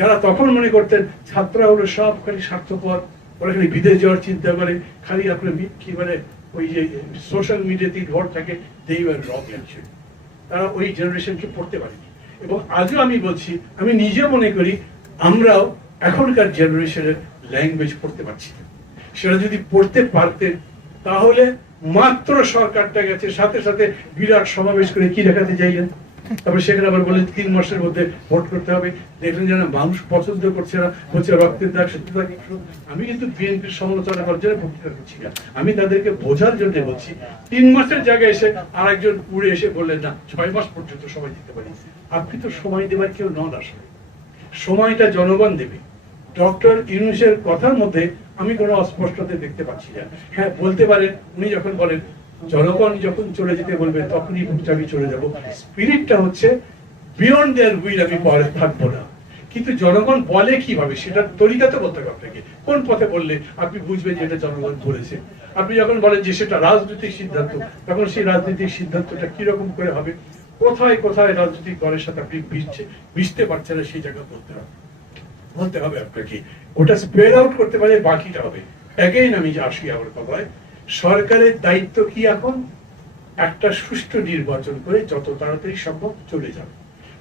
যারা তখন মনে করতেন ছাত্ররা হলো সব খালি স্বার্থপর, ওরা খালি বিদেশ যাওয়ার চিন্তা করে, খালি আপনার কি মানে ওই যে সোশ্যাল মিডিয়াতে ভোট থাকে দেই আর রক তারা ওই জেনারেশনকে পড়তে পারেনি। এবং আজও আমি বলছি, আমি নিজে মনে করি, আমরাও এখনকার জেনারেশনের ল্যাঙ্গুয়েজ পড়তে পারছি না। সেটা যদি পড়তে পারতেন, তাহলে মাত্র সরকারটা গেছে, সাথে সাথে বিরাট সমাবেশ করে কি দেখাতে চাইলেন? তারপরে সেখানে আবার বলেন তিন মাসের মধ্যে ভোট করতে হবে। দেখলেন যেন মানুষ পছন্দ করছে না, হচ্ছে রক্তের দাগ, সত্যি দাগ আমি কিন্তু বিএনপির সমালোচনা করার জন্য বক্তৃতা করছি না। আমি তাদেরকে বোঝার জন্য বলছি, তিন মাসের জায়গায় এসে আরেকজন উড়ে এসে বললেন, না, ছয় মাস পর্যন্ত সময় দিতে পারি আপনি তো সময় দেবার কেউ নন আসলে। সময়টা জনগণ দেবে। ডক্টর ইউনুসের কথার মধ্যে আমি কোনো অস্পষ্টতা দেখতে পাচ্ছি না। হ্যাঁ বলতে পারেন, উনি যখন বলেন জনগণ যখন চলে যেতে বলবে, তখনই আমি চলে যাব। স্পিরিটটা হচ্ছে বিয়ন্ড দেয়ার উইল আমি পরে থাকব না। কিন্তু জনগণ বলে কীভাবে, সেটার তরিকা তো বলতে হবে আপনাকে। কোন পথে বললে আপনি বুঝবেন যে এটা জনগণ বলেছে? আপনি যখন বলেন যে সেটা রাজনৈতিক সিদ্ধান্ত, তখন সেই রাজনৈতিক সিদ্ধান্তটা কীরকম করে হবে? কোথায় কোথায় রাজনৈতিক দলের সাথে আপনি মিশছে, মিশতে পারছেন না সেই জায়গা বলতে হবে। বলতে হবে আপনাকে, ওটা স্প্রেড আউট করতে পারে, বাকিটা হবে। অ্যাগেইন আমি আসি আমার কথায় সরকারের দায়িত্ব কি এখন? একটা সুষ্ঠু নির্বাচন করে যত তাড়াতাড়ি সম্ভব চলে যাবে।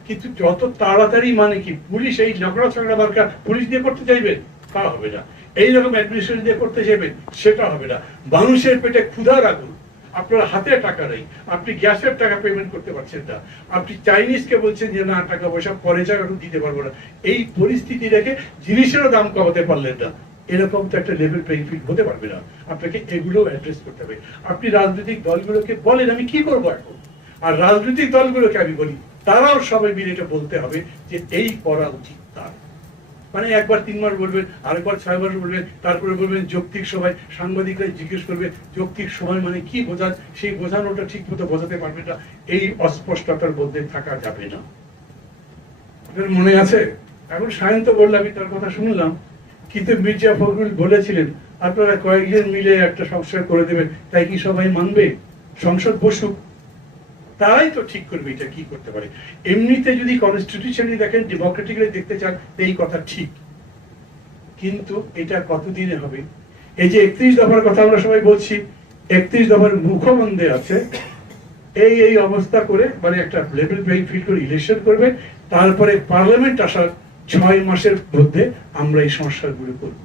কিন্তু যত তাড়াতাড়ি মানে কি? পুলিশ এই ঝগড়া ঝগড়া দরকার পুলিশ দিয়ে করতে চাইবেন তা হবে না। এইরকম অ্যাডমিনিস্ট্রেশন দিয়ে করতে চাইবেন সেটা হবে না। মানুষের পেটে ক্ষুধা রাখুন। আপনার হাতে টাকা নেই। আপনি গ্যাসের টাকা পেমেন্ট করতে পারছেন না। আপনি চাইনিজকে বলছেন যে, না, টাকা পয়সা পরে যা এখন দিতে পারব না। এই পরিস্থিতি রেখে জিনিসেরও দাম কমাতে পারলেন না। এরকম তো একটা লেভেল প্লেইং ফিল্ড হতে পারবে না। আপনাকে এগুলো অ্যাড্রেস করতে হবে। আপনি রাজনৈতিক দলগুলোকে বলেন, আমি কি করব এখন? আর রাজনৈতিক দলগুলোকে আমি বলি, তারাও সবাই মিলে এটা বলতে হবে যে এই করা উচিত তার। মানে একবার তিন মাস বলবেন, আরেকবার ছয় মাস বলবেন, তারপরে বলবেন যৌক্তিক সময় সাংবাদিকরা জিজ্ঞেস করবে, যৌক্তিক সময় মানে কি বোঝান? সেই বোঝানোটা ঠিক মতো বোঝাতে পারবে না। এই অস্পষ্টতার মধ্যে থাকা যাবে না। আপনার মনে আছে? এখন সায়ন্ত বললে তার কথা শুনলাম কিন্তু মির্জা ফখরুল বলেছিলেন, আপনারা কয়েকজন মিলে একটা সংস্কার করে দেবেন, তাই কি সবাই মানবে? সংসদ বসুক। তারাই তো ঠিক করবে এটা কি করতে পারে। এমনিতে যদি কনস্টিটিউশনই দেখেন ডেমোক্রেটিক্যালি দেখতে চান, এই কথা ঠিক। কিন্তু এটা কতদিনে হবে? এই যে একত্রিশ দফার কথা আমরা সবাই বলছি, একত্রিশ দফার মুখবন্ধে আছে। এই এই অবস্থা করে মানে একটা লেভেল প্লেইং ফিল্ড করে ইলেকশন করবে, তারপরে পার্লামেন্ট আসার ছয় মাসের মধ্যে আমরা এই সংস্কারগুলো করব।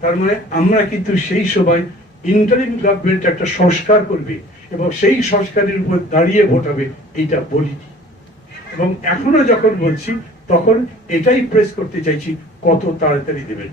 তার মানে আমরা কিন্তু সেই সময় ইন্টারিম গভর্নমেন্ট একটা সংস্কার করবে এবং সেই সংস্কারের উপর দাঁড়িয়ে ভোটাবে, এইটা বলিনি। এবং এখনও যখন বলছি, তখন এটাই প্রেস করতে চাইছি, কত তাড়াতাড়ি দেবেন।